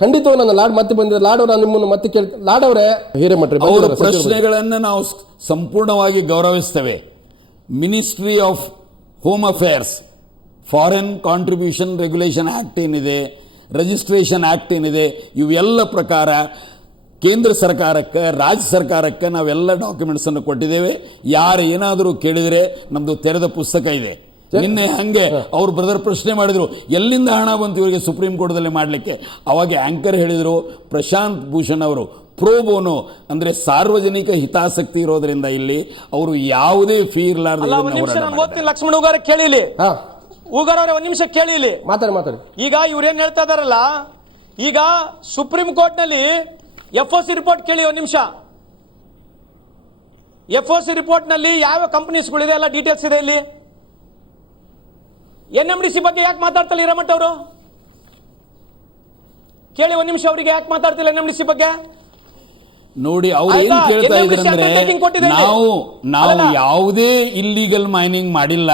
ಖಂಡಿತವಾಗಿ ನನ್ನ ಲಾಡ್ ಮತ್ತೆ ಬಂದಿದೆ. ಲಾಡ್ ಅವರು ನಿಮ್ಮನ್ನು ಮತ್ತೆ ಲಾಡ್ ಅವರೇ ಹಿರೇಮಠ ಅವರ ಪ್ರಶ್ನೆಗಳನ್ನು ನಾವು ಸಂಪೂರ್ಣವಾಗಿ ಗೌರವಿಸ್ತೇವೆ. Ministry of home affairs foreign contribution regulation act ಏನಿದೆ, ರಿಜಿಸ್ಟ್ರೇಷನ್ ಆಕ್ಟ್ ಏನಿದೆ, ಇವೆಲ್ಲ ಪ್ರಕಾರ ಕೇಂದ್ರ ಸರ್ಕಾರಕ್ಕೆ ರಾಜ್ಯ ಸರ್ಕಾರಕ್ಕೆ ನಾವೆಲ್ಲ ಡಾಕ್ಯುಮೆಂಟ್ಸ್ ಅನ್ನು ಕೊಟ್ಟಿದ್ದೇವೆ. ಯಾರು ಏನಾದರೂ ಕೇಳಿದರೆ ನಮ್ದು ತೆರೆದ ಪುಸ್ತಕ ಇದೆ. ನಿನ್ನೆ ಹಂಗೆ ಅವ್ರ ಬ್ರದರ್ ಪ್ರಶ್ನೆ ಮಾಡಿದ್ರು, ಎಲ್ಲಿಂದ ಹಣ ಬಂತು ಇವರಿಗೆ ಸುಪ್ರೀಂ ಕೋರ್ಟ್ದಲ್ಲಿ ಮಾಡಲಿಕ್ಕೆ. ಅವಾಗ ಆಂಕರ್ ಹೇಳಿದರು, ಪ್ರಶಾಂತ್ ಭೂಷಣ್ ಅವರು ಪ್ರೋಬೋನೋ ಅಂದ್ರೆ ಸಾರ್ವಜನಿಕ ಹಿತಾಸಕ್ತಿ ಇರೋದ್ರಿಂದ ಇಲ್ಲಿ ಅವರು ಯಾವುದೇ ಫೀ ಇರಲಾರ್ದ. ಲಕ್ಷ್ಮಣ ಉಗಾರ ಕೇಳಿಲಿ, ಉಗಾರ ಅವರೇ ಒಂದ್ ನಿಮಿಷ ಕೇಳಿಲಿ, ಮಾತಾಡಿ. ಈಗ ಇವ್ರೇನ್ ಹೇಳ್ತಾ ಇದಾರಲ್ಲ, ಈಗ ಸುಪ್ರೀಂ ಕೋರ್ಟ್ ನಲ್ಲಿ FOC ರಿಪೋರ್ಟ್ ಕೇಳಿ ಒಂದ್ ನಿಮಿಷ. FOC ರಿಪೋರ್ಟ್ ನಲ್ಲಿ ಯಾವ ಕಂಪನೀಸ್ಗಳಿದೆ ಎಲ್ಲ ಡೀಟೇಲ್ಸ್ ಇದೆ ಇಲ್ಲಿ. NMDC ಬಗ್ಗೆ ಯಾಕೆ ಮಾತಾಡ್ತಲ್ಲ ಹಿರೇಮಠ ಅವರು? ಕೇಳಿ ಒಂದ್ ನಿಮಿಷ, ಅವರಿಗೆ ಯಾಕೆ ಮಾತಾಡ್ತಿಲ್ಲ NMDC ಬಗ್ಗೆ? ನೋಡಿ, ಅವ್ರು ಏನ್ ಕೇಳ್ತಾ ಇದ್ರಂದ್ರೆ, ನಾವು ಯಾವುದೇ ಇಲ್ಲಿಗಲ್ ಮೈನಿಂಗ್ ಮಾಡಿಲ್ಲ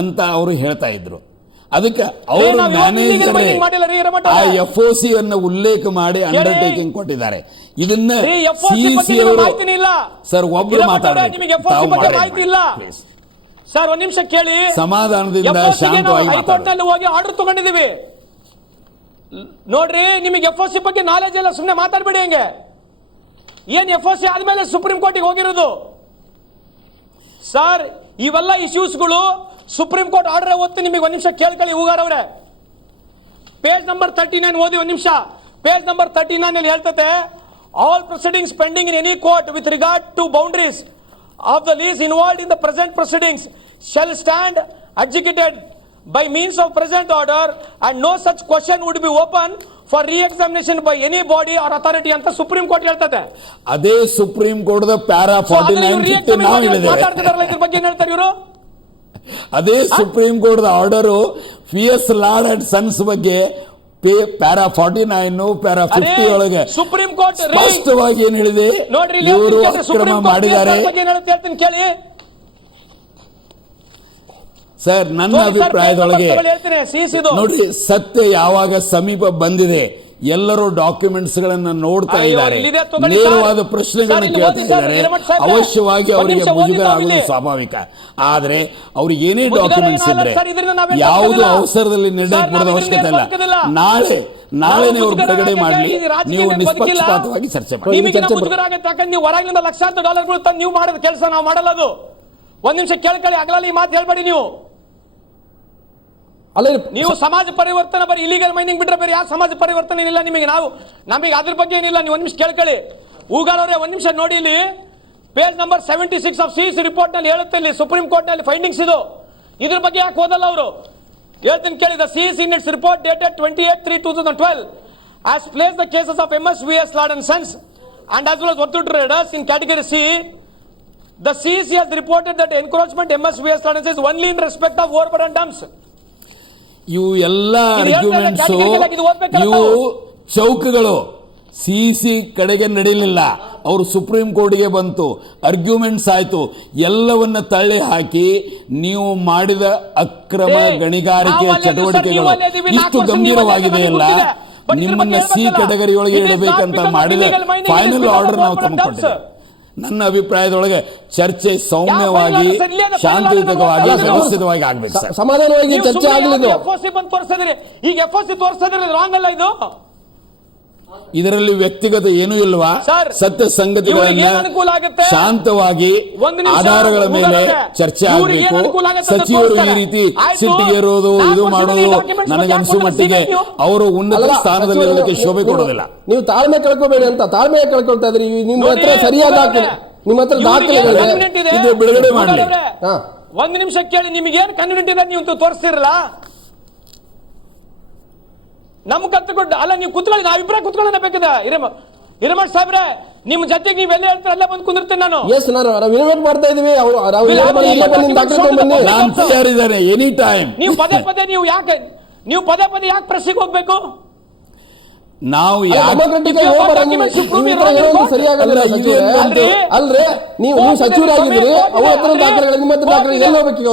ಅಂತ ಅವರು ಹೇಳ್ತಾ ಇದ್ರು. ಅದಕ್ಕೆ ಅವರು ಮ್ಯಾನೇಜರ್ FOC ಅನ್ನು ಉಲ್ಲೇಖ ಮಾಡಿ ಅಂಡರ್ಟೇಕಿಂಗ್ ಕೊಟ್ಟಿದ್ದಾರೆ. ಇದನ್ನ CC ಅವರು ಸರ್ ಒಬ್ರು ಮಾಹಿತಿ ಇಲ್ಲ ಸರ್, ಒಂದ್ ನಿಮಿಷ ಕೇಳಿ. ಸಮಾಧಾನದಿಂದ ಶಾಂತವಾಗಿ ಹೈಕೋರ್ಟ್ ನಲ್ಲಿ ಹೋಗಿ ಆರ್ಡರ್ ತಗೊಂಡಿದೀವಿ ನೋಡ್ರಿ. ನಿಮಗೆ FOC ಬಗ್ಗೆ ನಾಲೆಜ್ ಎಲ್ಲ, ಸುಮ್ಮನೆ ಮಾತಾಡ್ಬೇಡಿ ಹಂಗೆ. ಏನ್ FOC ಆದ್ಮೇಲೆ ಸುಪ್ರೀಂ ಕೋರ್ಟಿಗೆ ಹೋಗಿರೋದು ಸರ್. ಇವೆಲ್ಲ ಇಶ್ಯೂಸ್ಗಳು ಸುಪ್ರೀಂ ಕೋರ್ಟ್ ಆರ್ಡರ್ ಓದ್ತಿ ನಿಮಗೆ ಒಂದ್ ನಿಮಿಷ ಕೇಳ್ಕೊಳ್ಳಿ ಉಗಾರ್ ಅವರೇ. ಪೇಜ್ ನಂಬರ್ 39 ಓದಿ ಒಂದ್ ನಿಮಿಷ. ಪೇಜ್ ನಂಬರ್ 39 ಅಲ್ಲಿ ಹೇಳ್ತತೆ, all proceedings pending in any court with regard to boundaries of the lease involved in the present proceedings shall stand executed by means of present order and no such question would be open for re-examination by any body or authority ಅಂತ supreme court ಹೇಳ್ತದೆ. ಅದೇ supreme court the para 49 ನಾವು ಹೇಳಿದ್ದೇವೆ. ಮಾತಾಡ್ತಿದಾರಲ್ಲ ಇದ್ರ ಬಗ್ಗೆ ಏನ್ ಹೇಳ್ತಾರೆ ಇವರು? ಅದೇ supreme court order PS lord and sons ಬಗ್ಗೆ ಪ್ಯಾರಾ 49 ಪ್ಯಾರಾ 50 ಒಳಗೆ ಸುಪ್ರೀಂ ಕೋರ್ಟ್ ಸ್ಪಷ್ಟವಾಗಿ ಏನ್ ಹೇಳಿದೆ, ಇವರು ಅಕ್ರಮ ಮಾಡಿದ್ದಾರೆ. ಕೇಳಿ ಸರ್, ನನ್ನ ಅಭಿಪ್ರಾಯದೊಳಗೆ ನೋಡಿ, ಸತ್ಯ ಯಾವಾಗ ಸಮೀಪ ಬಂದಿದೆ, ಎಲ್ಲರೂ ಡಾಕ್ಯುಮೆಂಟ್ಸ್ ಗಳನ್ನ ನೋಡ್ತಾ ಇದ್ದಾರೆ, ನೇರವಾದ ಪ್ರಶ್ನೆಗಳನ್ನು ಕೇಳ್ತಾ ಇದ್ದಾರೆ. ಅವಶ್ಯವಾಗಿ ಅವರಿಗೆ ಮುಜುಗರ ಆಗುವುದು ಸ್ವಾಭಾವಿಕ. ಆದ್ರೆ ಅವ್ರಿಗೆ ಏನೇ ಡಾಕ್ಯುಮೆಂಟ್ಸ್ ಇದ್ರೆ ಯಾವುದು ಅವಸರದಲ್ಲಿ ನಿರ್ಣಯ ಕೊಡೋದ ಅವಶ್ಯಕತೆ ಇಲ್ಲ. ನಾಳೆನೇ ಅವರು ಬಿಡುಗಡೆ ಮಾಡಲಿ, ನೀವು ನಿಷ್ಪಕ್ಷಪಾತವಾಗಿ ಚರ್ಚೆ ಮಾಡಿ. ನೀವು ಹೊರಗಿನಿಂದ ಲಕ್ಷಾಂತರ ಡಾಲರ್ಗಳು ತಂದು ನೀವು ಮಾಡಿದ ಕೆಲಸ ನಾವು ಮಾಡಲ್ಲ. ಅದು ಒಂದ್ ನಿಮಿಷ ಕೇಳ್ಕೊಳ್ಳಿ, ಆಗಲ್ಲ ಈ ಮಾತು ಹೇಳ್ಬೇಡಿ ನೀವು. ನೀವು ಸಮಾಜ ಪರಿವರ್ತನೆ ಬರೀ ಇಲಿಗಲ್ ಮೈನಿಂಗ್ ಬಿಟ್ರೆ ಬೇರೆ ಯಾವ ಸಮಾಜ ಪರಿವರ್ತನೆ ಇಲ್ಲ ನಿಮಗೆ. ನಮಗೆ ಅದ್ರ ಬಗ್ಗೆ ಏನಿಲ್ಲ. ನೀವು ಒಂದ್ ನಿಮಿಷ ಕೇಳ್ಕೊಳ್ಳಿ ಉಗಾರ್ ಅವರೇ, ಒಂದ್ ನಿಮಿಷ ನೋಡಿ. ಇಲ್ಲಿ page number 76 of CC report ನಲ್ಲಿ ಹೇಳುತ್ತೆ, ಇಲ್ಲಿ ಸುಪ್ರೀಂ ಕೋರ್ಟ್ ನಲ್ಲಿ ಫೈಂಡಿಂಗ್ಸ್ ಇದು. ಇದ್ರ ಬಗ್ಗೆ ಯಾಕೆ ಓದಲ್ಲ ಅವರು? ಹೇಳ್ತೀನಿ ಕೇಳಿ. The CC in its report dated 28/3/2012 has placed the cases of MSVS Lord and Sons and as well as Vattu traders in category C. The CC has reported that encroachment MSVS Lord and Sons is only in respect of overburden dumps. ಇವು ಎಲ್ಲ arguments, ಇವು ಚೌಕಗಳು CC ಕಡೆಗೆ ನಡೆಯಲಿಲ್ಲ. ಅವರು supreme ಕೋರ್ಟ್ಗೆ ಬಂತು, arguments ಆಯ್ತು. ಎಲ್ಲವನ್ನ ತಳ್ಳಿ ಹಾಕಿ ನೀವು ಮಾಡಿದ ಅಕ್ರಮ ಗಣಿಗಾರಿಕೆ ಚಟುವಟಿಕೆಗಳು ಇಷ್ಟು ಗಂಭೀರವಾಗಿದೆಯಲ್ಲ, ನಿಮ್ಮನ್ನ C ಕೆಟಗರಿಯೊಳಗೆ ಇಡಬೇಕಂತ ಮಾಡಿದ ಫೈನಲ್ ಆರ್ಡರ್ ನಾವು ತಮಗೆ ಕೊಟ್ಟಿದ್ದೇವೆ. ನನ್ನ ಅಭಿಪ್ರಾಯದೊಳಗೆ ಚರ್ಚೆ ಸೌಮ್ಯವಾಗಿ, ಶಾಂತಿಯುತವಾಗಿ, ವ್ಯವಸ್ಥಿತವಾಗಿ ಆಗ್ಬೇಕು ಸರ್. ಸಮಾಧಾನವಾಗಿ ಚರ್ಚೆ ಆಗಲಿಲ್ಲ. ಈಗ FOC ತೋರಿಸಿದ್ರೆ ರಾಂಗ್ ಅಲ್ಲ ಇದು? ಇದರಲ್ಲಿ ವ್ಯಕ್ತಿಗತ ಏನೂ ಇಲ್ವಾ? ಸತ್ಯ ಸಂಗತಿಗಳನ್ನ ಶಾಂತವಾಗಿ ಆಧಾರಗಳ ಮೇಲೆ ಚರ್ಚೆ ಆಗಬೇಕು. ಸಚಿವರು ಈ ರೀತಿ ಸಿಟ್ಟಿಗೇರೋದು, ಇದು ಮಾಡೋದು ನನಗನ್ಸು ಮಟ್ಟಿಗೆ ಅವರು ಉನ್ನತ ಸ್ಥಾನದಲ್ಲಿರೋದಕ್ಕೆ ಶೋಭೆ ಕೊಡೋದಿಲ್ಲ. ನೀವು ತಾಳ್ಮೆ ಕಳ್ಕೋಬೇಡಿ ಅಂತ ತಾಳ್ಮೆ ಕಳ್ಕೊಳ್ತಾ ಇದ್ರಿ. ನಿಮ್ಮ ಹತ್ರ ಸರಿಯಾದ ದಾಖಲೆ, ನಿಮ್ಮ ಹತ್ರ ದಾಖಲೆ ಬಿಡುಗಡೆ ಮಾಡಲಿ. ಒಂದು ನಿಮಿಷ ಕೇಳಿ, ನಿಮಗೆ ಏನು ಕನ್ವಿನಿಯಂಟ್ ಇದೆ ನೀವು ತೋರಿಸ್ತಿರಲ್ಲ? ನಮ್ಗೆ ಕತ್ಕೊಂಡು ಅಲ್ಲ, ನೀವು ಕುತ್ಕೊಳ್ಳಿ, ನಾವು ಇಬ್ಬರೇ ಕುತ್ಕೊಳ್ಳೋಣ ಬೇಕಿದೆ. ಹಿರೇಮಠ ಸಾಹೇಬ್ರೆ, ನಿಮ್ ಜೊತೆಗೆ ನೀವೆಲ್ಲ ಹೇಳ್ತೀರ ಅಲ್ಲೇ ಬಂದು ಕುಂದಿರ್ತೀನಿ ನಾನು. ಮಾಡ್ತಾ ಇದೀವಿ. ಎನಿ ಟೈಮ್ ನೀವು ಪದೇ ಪದೇ ಯಾಕೆ ಪ್ರೆಸ್ಸಿಗೆ ಹೋಗ್ಬೇಕು? ನಾವು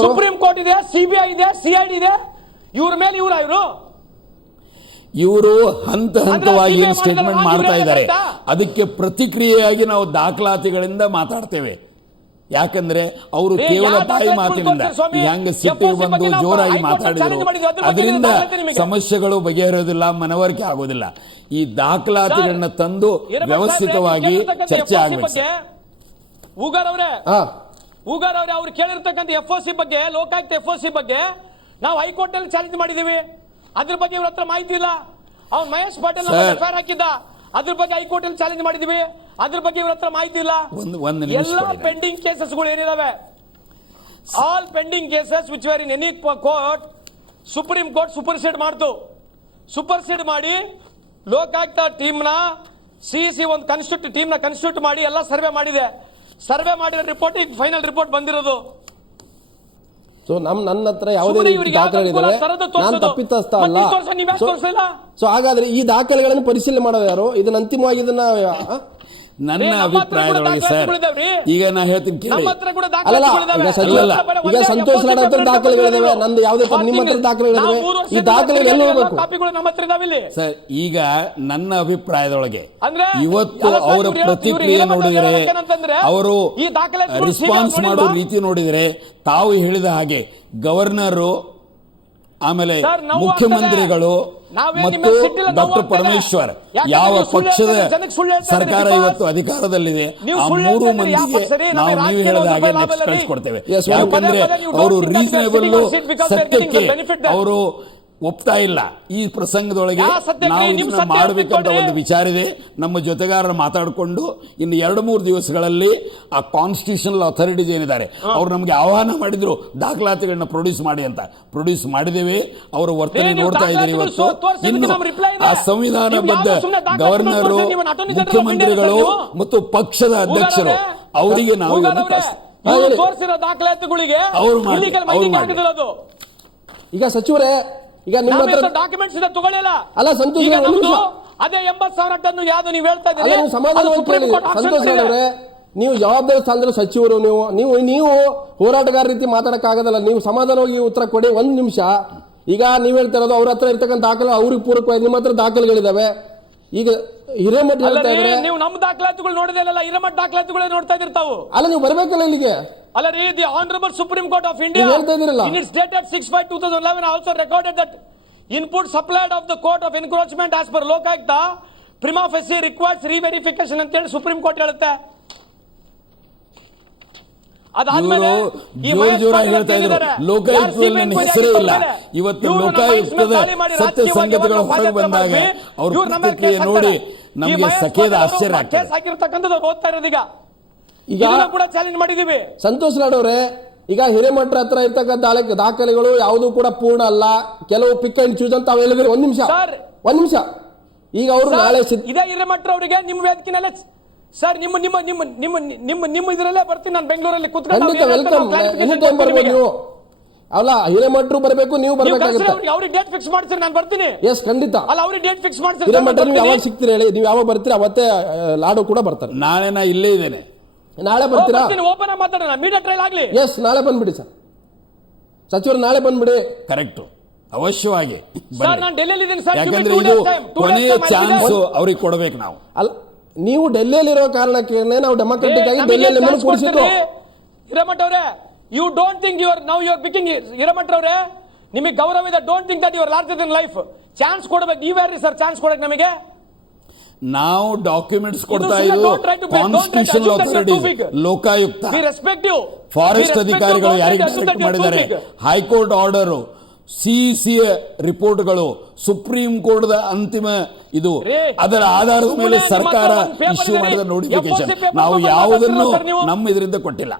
ಸುಪ್ರೀಂ ಕೋರ್ಟ್ ಇದೆ, CBI ಇದೆ, CID ಇದೆ, ಇವ್ರ ಮೇಲೆ ಇವರು ಇವರು ಹಂತ ಹಂತವಾಗಿ ಅಂದ್ರೆ ಏನು ಸ್ಟೇಟ್ಮೆಂಟ್ CBI ಮಾಡ್ತಾ ಇದ್ದಾರೆ ಆಯ್ತಾ? ಅದಕ್ಕೆ ಪ್ರತಿಕ್ರಿಯೆಯಾಗಿ ನಾವು ದಾಖಲಾತಿಗಳಿಂದ ಮಾತಾಡ್ತೇವೆ. ಯಾಕಂದ್ರೆ ಅವರು ಏ, ಕೇವಲ ಯಾವ ಬಾಯಿ ದಾಖಲಾತಿ ಮಾತಿನಿಂದ ಕೊಡ್ತಾರೆ ಸ್ವಾಮಿ? ಹೆಂಗೆ ಸಿಟ್ಟಿಗೆ FOC ಬಂದು ಬಗ್ಗೆ ನಾವು ಜೋರಾಗಿ ಹೈಕೋರ್ಟ್ ಮಾತಾಡಿದ್ರು, ಚಾಲೆಂಜ್ ಮಾಡಿದ್ವಿ, ಅದ್ರ ಬಗ್ಗೆ ಅದರಿಂದ ದಾಖಲಾತಿ ನಿಮಗೆ? ಸಮಸ್ಯೆಗಳು ಬಗೆಹರೋದಿಲ್ಲ, ಮನವರಿಕೆ ಆಗೋದಿಲ್ಲ. ಈ ದಾಖಲಾತಿಗಳನ್ನ ತಂದು ವ್ಯವಸ್ಥಿತವಾಗಿ ಚರ್ಚೆ ಆಗಬೇಕು. ಉಗಾರ್ ಅವರೇ ಹಾ ಅವ್ರು ಕೇಳಿರ್ತಕ್ಕಂಥ FOC ಬಗ್ಗೆ, ಲೋಕಾಯುಕ್ತ FOC ಬಗ್ಗೆ ನಾವು ಹೈಕೋರ್ಟ್ ಅಲ್ಲಿ ಚಾಲೆಂಜ್ ಮಾಡಿದೀವಿ. ಅದ್ರ ಬಗ್ಗೆ ಇವ್ರ ಹತ್ರ ಮಾಹಿತಿ ಇಲ್ಲ. ಅವ್ನು ಮಹೇಶ್ ಪಾಟೀಲ್ ಎಫ್ಐಆರ್ ಹಾಕಿದ್ದ, ಅದ್ರ ಬಗ್ಗೆ ಹೈಕೋರ್ಟ್ ಅಲ್ಲಿ ಚಾಲೆಂಜ್ ಮಾಡಿದೀವಿ. ಅದ್ರ ಬಗ್ಗೆ ಇವ್ರ ಹತ್ರ ಮಾಹಿತಿ ಇಲ್ಲ. ಒಂದು ನಿಮಿಷ ಎಲ್ಲ ಕೊಡಿ. ಪೆಂಡಿಂಗ್ ಕೇಸಸ್ಗಳು ಏನಿದಾವೆ, all pending cases which were in any court, supreme court supersede ಮಾಡ್ತು. ಸೂಪರ್ಸೀಡ್ ಮಾಡಿ ಲೋಕಾಯುಕ್ತ ಟೀಮ್ನ ಸಿಇಸಿ ಒಂದು ಕನ್ಸ್ಟಿಟ್ಯೂಟ್ ಟೀಮ್ನ ಕನ್ಸ್ಟಿಟ್ಯೂಟ್ ಮಾಡಿ ಎಲ್ಲ ಸರ್ವೆ ಮಾಡಿದೆ. ಸರ್ವೆ ಮಾಡಿರೋ ರಿಪೋರ್ಟ್ ಈಗ ಫೈನಲ್ ರಿಪೋರ್ಟ್ ಬಂದಿರೋದು. ಸೊ ನನ್ನ ಹತ್ರ ಯಾವುದೇ ಸುಮ್ಮನೆ ರೀತಿ ಇವ್ರಿಗೆ ಯಾವ್ದು ದಾಖಲೆಗಳಿದ್ದಾವೆ, ಅನುಕೂಲ ತರೋದು ನಾನು ತೋರ್ಸೋದು. ತಪ್ಪಿತಸ್ಥ ಅಲ್ಲ. ಮತ್ತೆ ತೋರ್ಸು, ನೀವ್ ಯಾಕೆ ತೋರ್ಸಿಲ್ಲ? ಸೊ ಹಾಗಾದ್ರೆ ಈ ದಾಖಲೆಗಳನ್ನು ಪರಿಶೀಲನೆ ಮಾಡೋದು ಯಾರು? ಇದನ್ನ ಅಂತಿಮವಾಗಿ ಇದನ್ನ ನನ್ನ ನಮ್ಮ ಹತ್ರ ಕೂಡ ಅಭಿಪ್ರಾಯದೊಳಗೆ ಸರ್, ದಾಖಲಾತಿಗಳಿದಾವ್ರಿ. ಈಗ ನಾ ಹೇಳ್ತೀನಿ ನಮ್ಮ ಕೇಳಿ. ಹತ್ರ ಕೂಡ ಅಲ್ಲಲ್ಲ, ದಾಖಲಾತಿಗಳಿದಾವೆ. ಈಗ ಸಚಿವ ಅಲ್ಲಲ್ಲ. ಈಗ ಸಂತೋಷ್ ಲಾಡ್ ಹತ್ರ ದಾಖಲೆಗಳಿದಾವೆ, ನಂದು ಯಾವುದೇ ತರ ನಿಮ್ಮ ಹತ್ರ ದಾಖಲೆಗಳಿದಾವೆ. ಈ ದಾಖಲೆಗಳು ಎಲ್ಲಿ ಹೋಗ್ಬೇಕು? ಕಾಪಿಗಳು ನಮ್ಮ ಹತ್ರ ಇದಾವೆ ಇಲ್ಲಿ. ಸರ್, ಈಗ ನನ್ನ ಅಭಿಪ್ರಾಯದೊಳಗೆ ಅಂದ್ರೆ ಇವತ್ತು ಅಲ್ಲ ಸರ್, ಅವರ ಇವ್ರು ಪ್ರತಿಕ್ರಿಯೆ ಹೇಳೋದು ನೋಡಿದರೆ, ಏನಂತಂದ್ರೆ, ಅವರು ಈ ದಾಖಲಾತಿಗಳು ರೆಸ್ಪಾನ್ಸ್ CBI ಮಾಡೋ ನೋಡಿಲ್ವಾ? ರೀತಿ ನೋಡಿದರೆ, ತಾವು ಹೇಳಿದ ಹಾಗೆ ಗವರ್ನರು, ಆಮೇಲೆ ಸರ್, ನಾವು ಮುಖ್ಯಮಂತ್ರಿಗಳು ನಾವೇನ್ ಮತ್ತು ನಿಮ್ಮ ಸಿಟ್ಟಿಲ್ಲ, ನಾವು ಡಾಕ್ಟರ್ ಆಗ್ತದೆ. ಪರಮೇಶ್ವರ್ ಯಾಕಂದ್ರೆ ಯಾವ ನೀವು ಸುಳ್ಳು ಪಕ್ಷದ ಹೇಳ್ತಾರೆ, ಜನಕ್ಕೆ ಸುಳ್ಳು ಹೇಳ್ತಾರೆ, ಸರ್ಕಾರ ಬಿಕಾಸ್ ಇವತ್ತು ಅಧಿಕಾರದಲ್ಲಿದೆ, ನೀವು ಆ ಸುಳ್ಳು ಮೂರು ಹೇಳ್ತಾರೆ, ಯಾವ ಮಂದಿಗೆ ಪಕ್ಷ ಸರಿ, ನಾವು ನಮಗೆ ನೀವು ಹೇಳಿದ ರಾಜಕೀಯ ಹಾಗೆ ಲಾಭ ನೆಕ್ಸ್ಟ್ ಇಲ್ಲ ರೀ. ಕಳಿಸ್ಕೊಡ್ತೇವೆ. Yes, ಯಾಕಂದ್ರೆ ಪದೇ ಪದೇ ನೀವು ಅವರು don't think that we are reasonable sitting on seat because we are getting ಸತ್ಯಕ್ಕೆ the benefit there. ಅವರು ಒಪ್ತಾ ಇಲ್ಲ. ಈ ಪ್ರಸಂಗದೊಳಗೆ ಯಾವ ಸತ್ಯಕ್ಕೆ? ನಾವು ನಿಮ್ ಇದನ್ನ ಸತ್ಯ ಮಾಡಬೇಕಂತ ಒಪ್ಪಿಕೊಡ್ರಿ. ಒಂದು ವಿಚಾರ ಇದೆ. ನಮ್ಮ ಜೊತೆಗಾರರು ಮಾತಾಡಿಕೊಂಡು ಇನ್ನು 2-3 ದಿವಸಗಳಲ್ಲಿ ಆ ಕಾನ್ಸ್ಟಿಟ್ಯೂಷನಲ್ ಅಥಾರಿಟೀಸ್ ಏನಿದ್ದಾರೆ ಅವರು ನಮಗೆ ಆಹ್ವಾನ ಮಾಡಿದ್ರು, ದಾಖಲಾತಿಗಳನ್ನ ಪ್ರೊಡ್ಯೂಸ್ ಮಾಡಿ ಅಂತ. ಪ್ರೊಡ್ಯೂಸ್ ಮಾಡಿದ್ದೇವೆ. ಅವರ ವರ್ತನೆ ನೀವು ನೋಡ್ತಾ ಇದ್ದೀರಿ ಇವತ್ತು. ತೋರ್ಸಿದ್ದಕ್ಕೆ ಇನ್ನು ನಮ್ಗೆ reply ಇದೆ. ಆ ಸಂವಿಧಾನಬದ್ಧ ನೀವು ಯಾವ್ದೋ ಸುಮ್ನೆ ದಾಖಲಾತಿಗಳು ಗವರ್ನರು, ತೋರ್ಸಿ, ನೀವು attorney general of ಮುಖ್ಯಮಂತ್ರಿಗಳು India ಸರ್ ನೀವು? ಮತ್ತು ಪಕ್ಷದ ಅಧ್ಯಕ್ಷರು ಅವರಿಗೆ ನಾವು ಇವತ್ತು ಇವ್ರು ತೋರಿಸಿರೋ ದಾಖಲಾತಿಗಳಿಗೆ ಅವ್ರು ಮಾಡಿ, illegal ಅವ್ರು mining ಮಾಡಿ. ಆಗಿರೋದು. ಈಗ ಸಚಿವರೇ, ಈಗ ನಿಮ್ಮ ಹತ್ರ ಡಾಕ್ಯುಮೆಂಟ್ಸ್ ಇದೆ, ತಗೊಳ್ಳಿಲ್ಲ. ಅಲ್ಲ, ಸಂತೋಷ್ ಈಗ ಒಂದು ನಮ್ದು ನಿಮಿಷ. ಅದೇ 80,000 ಟನ್ ಯಾವ್ದು ನೀವು ಹೇಳ್ತಾ ಅಲ್ಲ, ಇದ್ದೀರಿ, ನೀವು ಸಮಾಧಾನವಾಗಿ ಅದು ಸುಪ್ರೀಂ ಕೇಳಿ. ಕೋರ್ಟ್ ಆಕ್ಷನ್ ಸಂತೋಷ್ ಮಾಡಿದೆ. ಅವರೇ, ನೀವು ಜವಾಬ್ದಾರಿ ಸ್ಥಾನದಲ್ಲಿ ಸಚಿವರು, ನೀವು ಹೋರಾಟಗಾರ ರೀತಿ ಮಾತಾಡಕ್ಕಾಗದಲ್ಲ. ನೀವು ಸಮಾಧಾನವಾಗಿ ಉತ್ತರ ಕೊಡಿ. ಒಂದು ನಿಮಿಷ. ಈಗ ನೀವು ಹೇಳ್ತಾ ಇರೋದು ಅವ್ರ ಹತ್ರ ಇರ್ತಕ್ಕಂಥ ದಾಖಲೆ ಅವ್ರಿಗೆ ಪೂರಕವಾಗಿ ನಿಮ್ಮ ಹತ್ರ ದಾಖಲೆಗಳಿದಾವೆ. ಈಗ ಹಿರೇಮಠ ಹೇಳ್ತಾ ಅಲ್ಲ ರೀ, ಇದ್ರೆ, ನೀವು ನಮ್ಮ ದಾಖಲಾತಿಗಳು ನೋಡಿದೆ ಇಲ್ಲ, ಹಿರೇಮಠ ದಾಖಲಾತಿಗಳೇ ನೋಡ್ತಾ ಇರ್ತಾವು. ಅಲ್ಲ ನೀವು ಬರ್ಬೇಕಲ್ಲ ಇಲ್ಲಿಗೆ. ಅಲ್ಲ ರೀ, the honourable supreme court of India ನೀವು ಹೇಳ್ತಾ ಇದ್ದೀರಲ್ಲ. in its dated 6/5/2011 also recorded that input supplied of the court of encroachment as per Lokayukta prima facie requires re-verification ಅಂತ ಹೇಳಿ ಸುಪ್ರೀಂ ಕೋರ್ಟ್ ಹೇಳುತ್ತೆ. ಅದಾದ್ಮೇಲೆ ಜೋರಾಗಿ ಹೇಳ್ತಾ ಇದ್ರು, ಲೋಕಾಯುಕ್ತದಲ್ಲಿ ನನ್ನ ಹೆಸರೇ ಇಲ್ಲ. ಇವತ್ತು ಲೋಕಾಯುಕ್ತದ ಸತ್ಯ ಸಂಗತಿಗಳು ಹೊರಗೆ ಬಂದಾಗ ಅವ್ರ ಪ್ರತಿಕ್ರಿಯೆ ನೋಡಿ ನಮಗೆ ಸಖೇದ ಆಶ್ಚರ್ಯ ಆಗ್ತದೆ. ಕೇಸ್ ಹಾಕಿರ್ತಕ್ಕಂಥದ್ದು ಅವ್ರು ಓದ್ತಾ ಇರೋದೀಗ. ಈಗ ಇದನ್ನ ಕೂಡ ಚಾಲೆಂಜ್ ಮಾಡಿದೀವಿ. ಸಂತೋಷ್ ಲಾಡ್ ಅವರೇ, ಈಗ ಹಿರೇಮಠರ ಹತ್ರ ಇರ್ತಕ್ಕಂಥ ದಾಖಲೆಗಳು ಯಾವುದೂ ಕೂಡ ಪೂರ್ಣ ಅಲ್ಲ, ಕೆಲವು ಪಿಕ್ ಅಂಡ್ ಚೂಸ್ ಅಂತ ತಾವು ಹೇಳಿದ್ರಿ. ಒಂದ್ ನಿಮಿಷ. ಈಗ ಅವರು ನಾಳೆ ಇದೇ ಹಿರೇಮಠ ಅವರಿಗೆ ನಿಮ್ಮ ವೇದಿಕೆನಲ್ಲೇ ಸರ್, ನಿಮ್ಮ ಇದರಲ್ಲೇ ಬರ್ತೀನಿ ನಾನು ಬೆಂಗಳೂರಲ್ಲಿ ಖಂಡಿತ ವೆಲ್ಕಮ್. ಎನಿ ಟೈಮ್ ಬರ್ಬೋದು ನೀವು. ಅಲ್ಲ, ಹಿರೇಮಠರು ಬರಬೇಕು, ನೀವು ಬರ್ಬೇಕಾಗುತ್ತೆ. ಅವ್ರಿಗೆ ಡೇಟ್ ಫಿಕ್ಸ್ ಮಾಡ್ತೀರಿ, ನಾನು ಬರ್ತೀನಿ. ಎಸ್, ಖಂಡಿತ. ಅಲ್ಲ, ಅವ್ರಿಗೆ ಡೇಟ್ ಫಿಕ್ಸ್ ಮಾಡ್ತೀರಿ. ಹಿರೇಮಠರು ನೀವು ಯಾವಾಗ ಸಿಗ್ತೀರಿ ಹೇಳಿ, ನೀವು ಯಾವಾಗ ಬರ್ತೀರಿ ಅವತ್ತೇ ಲಾಡು ಕೂಡ ಬರ್ತಾರೆ. ನಾಳೆ ನಾ ಇಲ್ಲೇ ಇದ್ದೇನೆ. ನಾಳೆ ಬರ್ತೀರಾ? ಓಪನ್ ಆಗಿ ಮಾತಾಡೋಣ, ಮೀಡಿಯಾ ಟ್ರಯಲ್ ಆಗ್ಲಿ. ಎಸ್, ನಾಳೆ ಬಂದ್ಬಿಡಿ ಸರ್. ಸಚಿವರು ನಾಳೆ ಬಂದ್ಬಿಡಿ. ಕರೆಕ್ಟ್, ಅವಶ್ಯವಾಗಿ ಸರ್, ನಾನು ಡೆಲ್ಲಿಯಲ್ಲಿ ಇದ್ದೀನಿ ಸರ್. ಯಾಕಂದ್ರೆ ಇದು ಕೊನೆಯ ಚಾನ್ಸ್ ಅವ್ರಿಗೆ ಕೊಡಬೇಕು ನಾವು. ಅಲ್ಲ, ನೀವು ಡೆಲ್ಲಿಯಲ್ಲಿರೋ ಕಾರಣಕ್ಕೆ ನಾವು ಡೆಮಾಕ್ರೆಟಿಕ್ ಆಗಿ ಡೆಲ್ಲಿಯಲ್ಲಿ ನಿಮ್ಮನ್ನು ಕೂರಿಸಿದ್ರು. ಹಿರೇಮಠ ಅವರೇ, you don't think you are begging. Hiremath ಅವರೇ, ನಿಮಗೆ ಗೌರವ ಇದೆ. Don't think that you are larger than life. Chance ಕೊಡಬೇಕು. ನೀವ್ಯಾರ್ರಿ ಸರ್ ಚಾನ್ಸ್ ಕೊಡಕ್ಕೆ ನಮಗೆ? ನಾವು ಡಾಕ್ಯುಮೆಂಟ್ಸ್ ಕೊಡ್ತಾ ಇದ್ದು ಕಾನ್ಸ್ಟಿಟ್ಯೂಷನ್ ಅಥಾರಿಟೀಸ್, ಲೋಕಾಯುಕ್ತ, ಫಾರೆಸ್ಟ್ ಅಧಿಕಾರಿಗಳು ಯಾರಿಗೆ ಡೈರೆಕ್ಟ್ ಮಾಡಿದ್ದಾರೆ, ಹೈಕೋರ್ಟ್ ಆರ್ಡರ್, ಸಿಇಸಿ ರಿಪೋರ್ಟ್ಗಳು, ಸುಪ್ರೀಂ ಕೋರ್ಟ್ ಅಂತಿಮ ಇದು, ಅದರ ಆಧಾರದ ಮೇಲೆ ಸರ್ಕಾರ ಇಶ್ಯೂ ಮಾಡಿದ ನೋಟಿಫಿಕೇಶನ್ ನಾವು ಯಾವುದನ್ನು ನಮ್ಮ ಇದರಿಂದ ಕೊಟ್ಟಿಲ್ಲ.